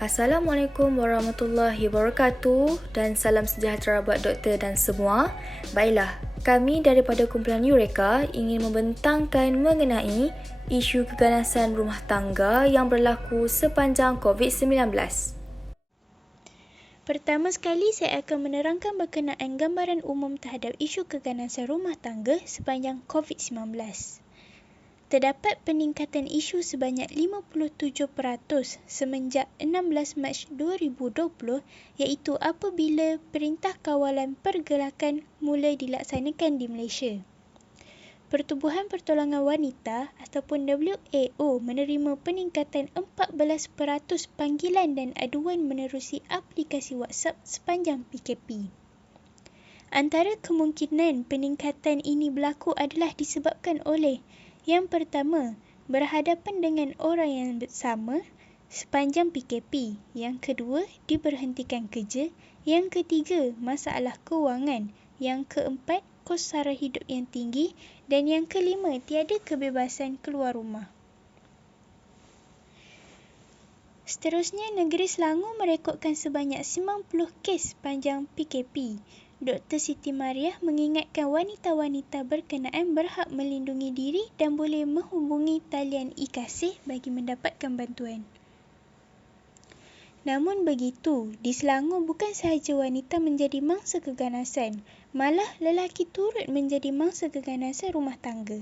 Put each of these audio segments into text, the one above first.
Assalamualaikum warahmatullahi wabarakatuh dan salam sejahtera buat doktor dan semua. Baiklah, kami daripada kumpulan Eureka ingin membentangkan mengenai isu keganasan rumah tangga yang berlaku sepanjang COVID-19. Pertama sekali, saya akan menerangkan berkenaan gambaran umum terhadap isu keganasan rumah tangga sepanjang COVID-19. Terdapat peningkatan isu sebanyak 57% semenjak 16 Mac 2020 iaitu apabila Perintah Kawalan Pergerakan mula dilaksanakan di Malaysia. Pertubuhan Pertolongan Wanita ataupun WAO menerima peningkatan 14% panggilan dan aduan menerusi aplikasi WhatsApp sepanjang PKP. Antara kemungkinan peningkatan ini berlaku adalah disebabkan oleh yang pertama, berhadapan dengan orang yang sama sepanjang PKP. Yang kedua, diberhentikan kerja. Yang ketiga, masalah kewangan. Yang keempat, kos sara hidup yang tinggi. Dan yang kelima, tiada kebebasan keluar rumah. Seterusnya, negeri Selangor merekodkan sebanyak 90 kes sepanjang PKP. Dr. Siti Mariah mengingatkan wanita-wanita berkenaan berhak melindungi diri dan boleh menghubungi talian e-kasih bagi mendapatkan bantuan. Namun begitu, di Selangor bukan sahaja wanita menjadi mangsa keganasan, malah lelaki turut menjadi mangsa keganasan rumah tangga.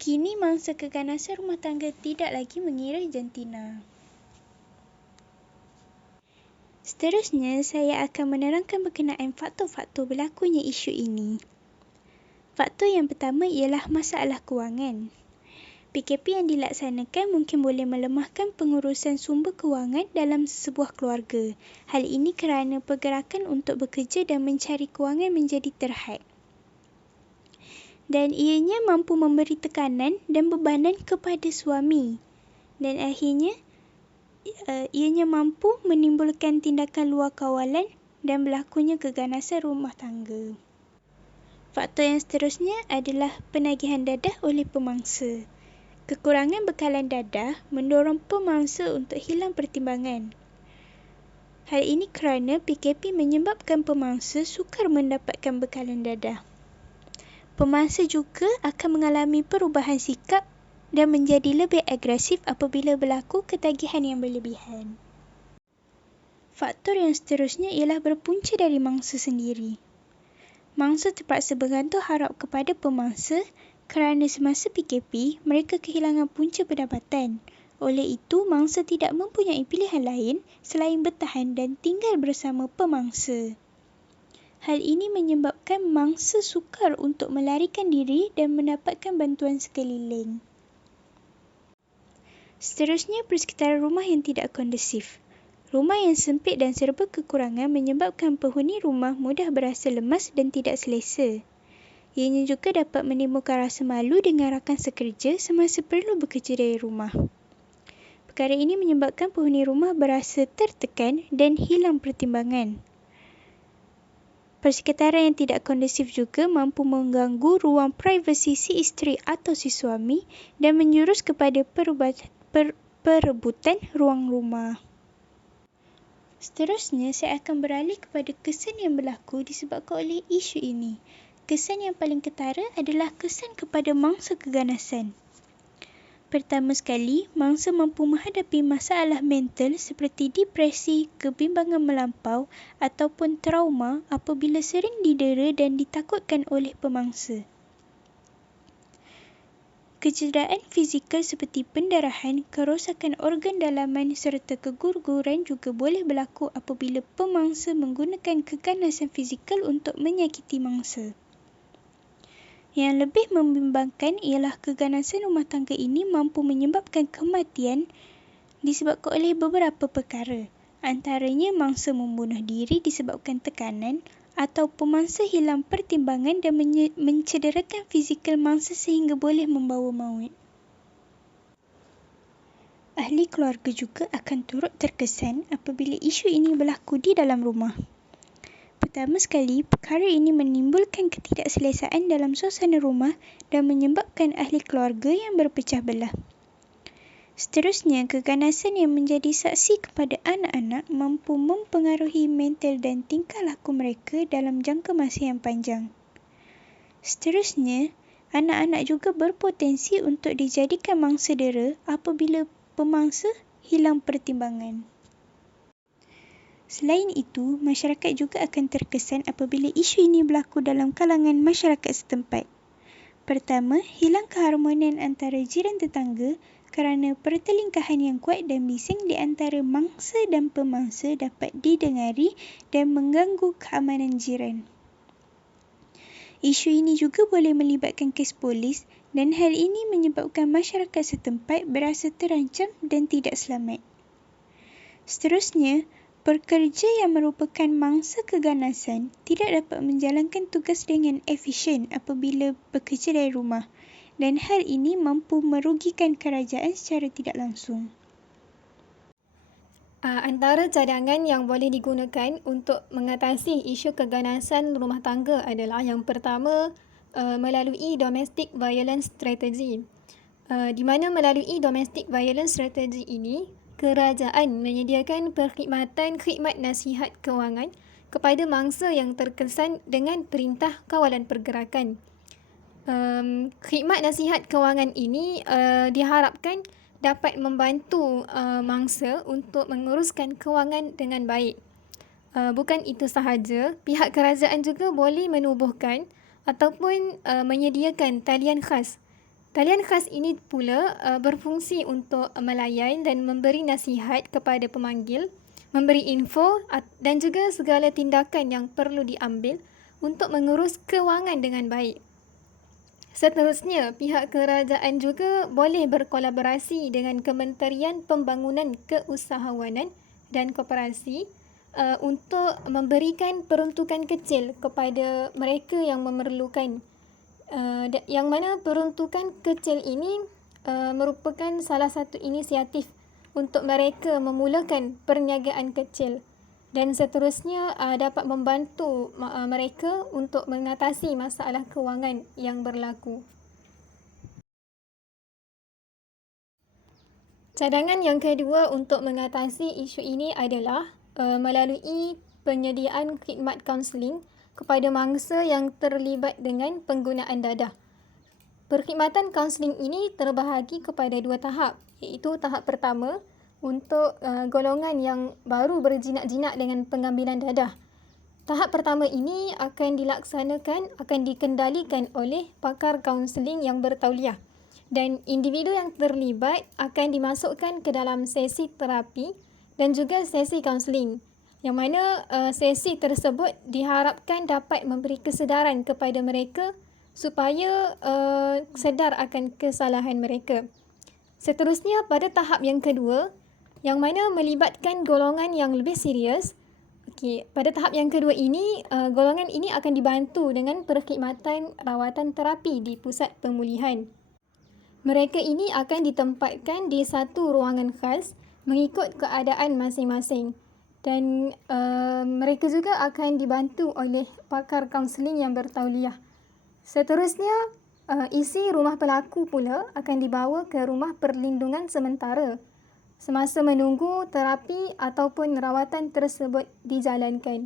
Kini mangsa keganasan rumah tangga tidak lagi mengira jantina. Seterusnya, saya akan menerangkan berkenaan faktor-faktor berlakunya isu ini. Faktor yang pertama ialah masalah kewangan. PKP yang dilaksanakan mungkin boleh melemahkan pengurusan sumber kewangan dalam sebuah keluarga. Hal ini kerana pergerakan untuk bekerja dan mencari kewangan menjadi terhad. Dan ianya mampu memberi tekanan dan bebanan kepada suami. Dan akhirnya, ianya mampu menimbulkan tindakan luar kawalan dan berlakunya keganasan rumah tangga. Faktor yang seterusnya adalah penagihan dadah oleh pemangsa. Kekurangan bekalan dadah mendorong pemangsa untuk hilang pertimbangan. Hal ini kerana PKP menyebabkan pemangsa sukar mendapatkan bekalan dadah. Pemangsa juga akan mengalami perubahan sikap dan menjadi lebih agresif apabila berlaku ketagihan yang berlebihan. Faktor yang seterusnya ialah berpunca dari mangsa sendiri. Mangsa terpaksa bergantung harap kepada pemangsa kerana semasa PKP, mereka kehilangan punca pendapatan. Oleh itu, mangsa tidak mempunyai pilihan lain selain bertahan dan tinggal bersama pemangsa. Hal ini menyebabkan mangsa sukar untuk melarikan diri dan mendapatkan bantuan sekeliling. Seterusnya, persekitaran rumah yang tidak kondusif. Rumah yang sempit dan serba kekurangan menyebabkan penghuni rumah mudah berasa lemas dan tidak selesa. Ianya juga dapat menimbulkan rasa malu dengan rakan sekerja semasa perlu bekerja dari rumah. Perkara ini menyebabkan penghuni rumah berasa tertekan dan hilang pertimbangan. Persekitaran yang tidak kondusif juga mampu mengganggu ruang privasi si isteri atau si suami dan menjurus kepada perebutan ruang rumah. Seterusnya, saya akan beralih kepada kesan yang berlaku disebabkan oleh isu ini. Kesan yang paling ketara adalah kesan kepada mangsa keganasan. Pertama sekali, mangsa mampu menghadapi masalah mental seperti depresi, kebimbangan melampau ataupun trauma apabila sering didera dan ditakutkan oleh pemangsa. Kecederaan fizikal seperti pendarahan, kerosakan organ dalaman serta keguguran juga boleh berlaku apabila pemangsa menggunakan keganasan fizikal untuk menyakiti mangsa. Yang lebih membimbangkan ialah keganasan rumah tangga ini mampu menyebabkan kematian disebabkan oleh beberapa perkara. Antaranya mangsa membunuh diri disebabkan tekanan atau pemangsa hilang pertimbangan dan mencederakan fizikal mangsa sehingga boleh membawa maut. Ahli keluarga juga akan turut terkesan apabila isu ini berlaku di dalam rumah. Pertama sekali, perkara ini menimbulkan ketidakselesaan dalam suasana rumah dan menyebabkan ahli keluarga yang berpecah belah. Seterusnya, keganasan yang menjadi saksi kepada anak-anak mampu mempengaruhi mental dan tingkah laku mereka dalam jangka masa yang panjang. Seterusnya, anak-anak juga berpotensi untuk dijadikan mangsa dera apabila pemangsa hilang pertimbangan. Selain itu, masyarakat juga akan terkesan apabila isu ini berlaku dalam kalangan masyarakat setempat. Pertama, hilang keharmonian antara jiran tetangga kerana pertelingkahan yang kuat dan bising di antara mangsa dan pemangsa dapat didengari dan mengganggu keamanan jiran. Isu ini juga boleh melibatkan kes polis dan hal ini menyebabkan masyarakat setempat berasa terancam dan tidak selamat. Seterusnya, pekerja yang merupakan mangsa keganasan tidak dapat menjalankan tugas dengan efisien apabila bekerja dari rumah dan hal ini mampu merugikan kerajaan secara tidak langsung. Antara cadangan yang boleh digunakan untuk mengatasi isu keganasan rumah tangga adalah yang pertama, melalui domestic violence strategy. Di mana melalui domestic violence strategy ini, kerajaan menyediakan perkhidmatan khidmat nasihat kewangan kepada mangsa yang terkesan dengan perintah kawalan pergerakan. Khidmat nasihat kewangan ini diharapkan dapat membantu mangsa untuk menguruskan kewangan dengan baik. Bukan itu sahaja, pihak kerajaan juga boleh menubuhkan ataupun menyediakan talian khas. Talian khas ini pula berfungsi untuk melayan dan memberi nasihat kepada pemanggil, memberi info dan juga segala tindakan yang perlu diambil untuk mengurus kewangan dengan baik. Seterusnya, pihak kerajaan juga boleh berkolaborasi dengan Kementerian Pembangunan Keusahawanan dan Koperasi untuk memberikan peruntukan kecil kepada mereka yang memerlukan. Yang mana peruntukan kecil ini merupakan salah satu inisiatif untuk mereka memulakan perniagaan kecil. Dan seterusnya dapat membantu mereka untuk mengatasi masalah kewangan yang berlaku. Cadangan yang kedua untuk mengatasi isu ini adalah melalui penyediaan khidmat kaunseling kepada mangsa yang terlibat dengan penggunaan dadah. Perkhidmatan kaunseling ini terbahagi kepada dua tahap, iaitu tahap pertama untuk golongan yang baru berjinak-jinak dengan pengambilan dadah. Tahap pertama ini akan dikendalikan oleh pakar kaunseling yang bertauliah dan individu yang terlibat akan dimasukkan ke dalam sesi terapi dan juga sesi kaunseling, yang mana sesi tersebut diharapkan dapat memberi kesedaran kepada mereka supaya sedar akan kesalahan mereka. Seterusnya, pada tahap yang kedua, yang mana melibatkan golongan yang lebih serius. Pada tahap yang kedua ini, golongan ini akan dibantu dengan perkhidmatan rawatan terapi di pusat pemulihan. Mereka ini akan ditempatkan di satu ruangan khas mengikut keadaan masing-masing. Dan mereka juga akan dibantu oleh pakar kaunseling yang bertauliah. Seterusnya, isi rumah pelaku pula akan dibawa ke rumah perlindungan sementara semasa menunggu terapi ataupun rawatan tersebut dijalankan.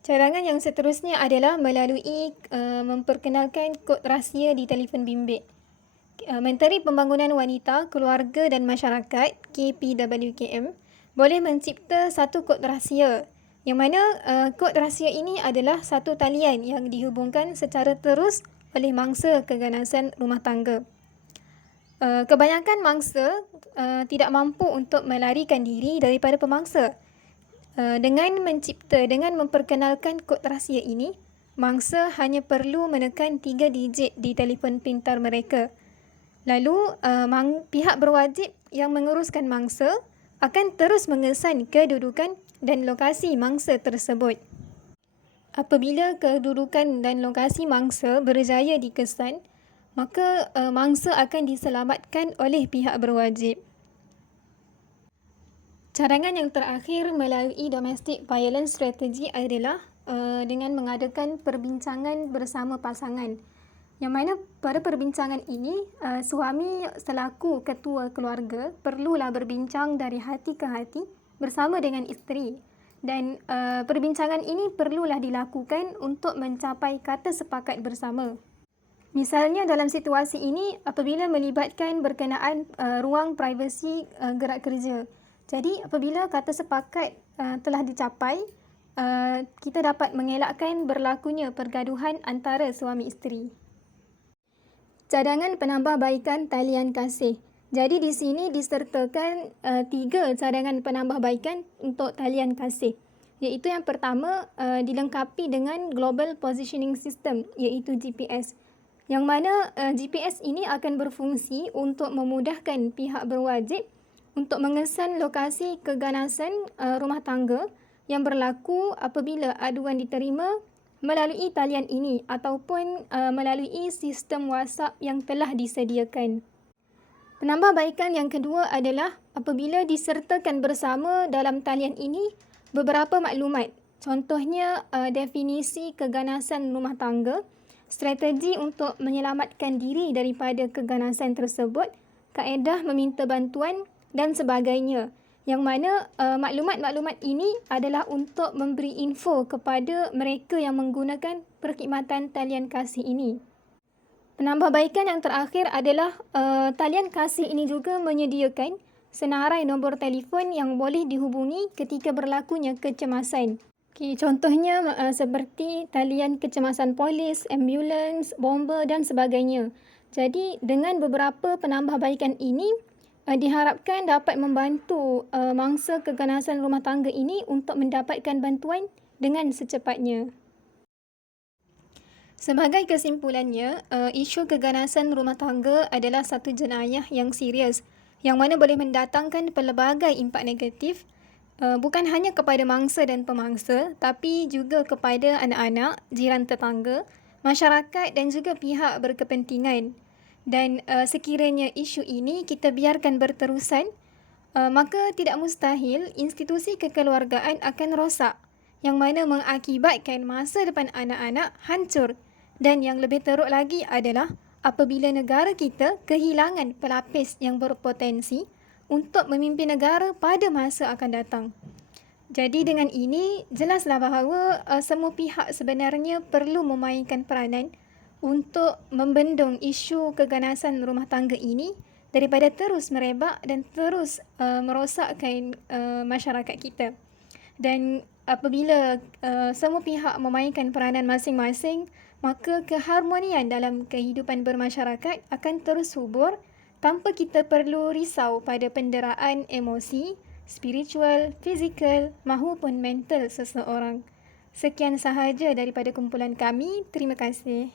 Cadangan yang seterusnya adalah melalui memperkenalkan kod rahsia di telefon bimbit. Menteri Pembangunan Wanita, Keluarga dan Masyarakat KPWKM boleh mencipta satu kod rahsia, yang mana kod rahsia ini adalah satu talian yang dihubungkan secara terus oleh mangsa keganasan rumah tangga. Kebanyakan mangsa tidak mampu untuk melarikan diri daripada pemangsa. Dengan memperkenalkan kod rahsia ini, mangsa hanya perlu menekan 3 digit di telefon pintar mereka. Lalu, pihak berwajib yang menguruskan mangsa akan terus mengesan kedudukan dan lokasi mangsa tersebut. Apabila kedudukan dan lokasi mangsa berjaya dikesan, maka mangsa akan diselamatkan oleh pihak berwajib. Cadangan yang terakhir melalui domestic violence strategy adalah dengan mengadakan perbincangan bersama pasangan. Yang mana pada perbincangan ini, suami selaku ketua keluarga perlulah berbincang dari hati ke hati bersama dengan isteri. Dan perbincangan ini perlulah dilakukan untuk mencapai kata sepakat bersama. Misalnya dalam situasi ini apabila melibatkan berkenaan ruang privasi gerak kerja. Jadi apabila kata sepakat telah dicapai, kita dapat mengelakkan berlakunya pergaduhan antara suami isteri. Cadangan penambahbaikan talian kasih. Jadi di sini disertakan 3 cadangan penambahbaikan untuk talian kasih. Iaitu yang pertama dilengkapi dengan Global Positioning System iaitu GPS. Yang mana GPS ini akan berfungsi untuk memudahkan pihak berwajib untuk mengesan lokasi keganasan rumah tangga yang berlaku apabila aduan diterima melalui talian ini ataupun melalui sistem WhatsApp yang telah disediakan. Penambahbaikan yang kedua adalah apabila disertakan bersama dalam talian ini beberapa maklumat. Contohnya definisi keganasan rumah tangga, strategi untuk menyelamatkan diri daripada keganasan tersebut, kaedah meminta bantuan dan sebagainya. Yang mana maklumat-maklumat ini adalah untuk memberi info kepada mereka yang menggunakan perkhidmatan talian kasih ini. Penambahbaikan yang terakhir adalah talian kasih ini juga menyediakan senarai nombor telefon yang boleh dihubungi ketika berlakunya kecemasan. Contohnya seperti talian kecemasan polis, ambulans, bomba dan sebagainya. Jadi dengan beberapa penambahbaikan ini diharapkan dapat membantu mangsa keganasan rumah tangga ini untuk mendapatkan bantuan dengan secepatnya. Sebagai kesimpulannya, isu keganasan rumah tangga adalah satu jenayah yang serius yang mana boleh mendatangkan pelbagai impak negatif bukan hanya kepada mangsa dan pemangsa tapi juga kepada anak-anak, jiran tetangga, masyarakat dan juga pihak berkepentingan. Dan sekiranya isu ini kita biarkan berterusan, maka tidak mustahil institusi kekeluargaan akan rosak yang mana mengakibatkan masa depan anak-anak hancur. Dan yang lebih teruk lagi adalah apabila negara kita kehilangan pelapis yang berpotensi untuk memimpin negara pada masa akan datang. Jadi dengan ini jelaslah bahawa semua pihak sebenarnya perlu memainkan peranan untuk membendung isu keganasan rumah tangga ini daripada terus merebak dan terus merosakkan masyarakat kita. Dan apabila semua pihak memainkan peranan masing-masing, maka keharmonian dalam kehidupan bermasyarakat akan terus subur tanpa kita perlu risau pada penderaan emosi, spiritual, fizikal maupun mental seseorang. Sekian sahaja daripada kumpulan kami. Terima kasih.